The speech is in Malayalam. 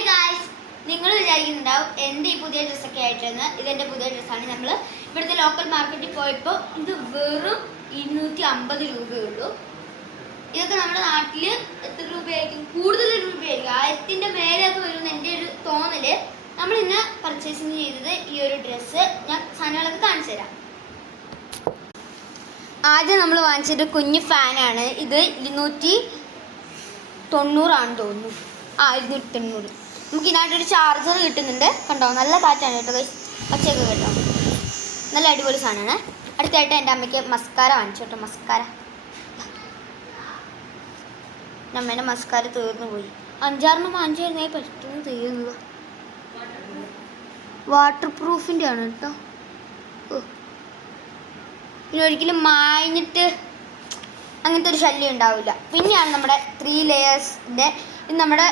ഹായ് ഗായ്സ്, നിങ്ങൾ വിചാരിക്കുന്നുണ്ടാവും എൻ്റെ ഈ പുതിയ ഡ്രസ്സൊക്കെ ആയിട്ടെന്ന്. ഇതെൻ്റെ പുതിയ ഡ്രസ്സാണ്. നമ്മൾ ഇവിടുത്തെ ലോക്കൽ മാർക്കറ്റിൽ പോയപ്പോൾ ഇത് വെറും 250 രൂപയുള്ളൂ. ഇതൊക്കെ നമ്മുടെ നാട്ടിൽ എത്ര രൂപയായിരിക്കും? കൂടുതൽ രൂപയായിരിക്കും, 1000-ന്റെ മേലൊക്കെ വരുമെന്ന് എൻ്റെ ഒരു തോന്നല്. നമ്മൾ ഇന്ന് പർച്ചേസിങ് ചെയ്തത് ഈ ഒരു ഡ്രസ്സ്. ഞാൻ സാധനങ്ങളൊക്കെ കാണിച്ചു തരാം. ആദ്യം നമ്മൾ വാങ്ങിച്ചൊരു കുഞ്ഞ് ഫാനാണ്. ഇത് 290 ആണെന്ന് തോന്നുന്നു. 290. നമുക്ക് ഇതിനായിട്ടൊരു ചാർജർ കിട്ടുന്നുണ്ട്. കണ്ടോ, നല്ല കാറ്റാണ് കേട്ടോ ഗൈസ്. പച്ചയൊക്കെ കേട്ടോ, നല്ല അടിപൊളി സാധനമാണ്. അടുത്തായിട്ട് എൻ്റെ അമ്മയ്ക്ക് മസ്കാര വാങ്ങിച്ചു കേട്ടോ. മസ്കാര, അമ്മേൻ്റെ മസ്കാര തീർന്നു പോയി. 5-6 വാങ്ങിച്ചായിരുന്നേ പെട്ടെന്ന് തീർന്നു. വാട്ടർ പ്രൂഫിൻ്റെ ആണ് കേട്ടോ. ഇനി ഒരിക്കലും മാഞ്ഞിട്ട് അങ്ങനത്തെ ഒരു ശല്യം ഉണ്ടാവില്ല. പിന്നെയാണ് നമ്മുടെ 3 ലെയേഴ്സിൻ്റെ. ഇത് നമ്മുടെ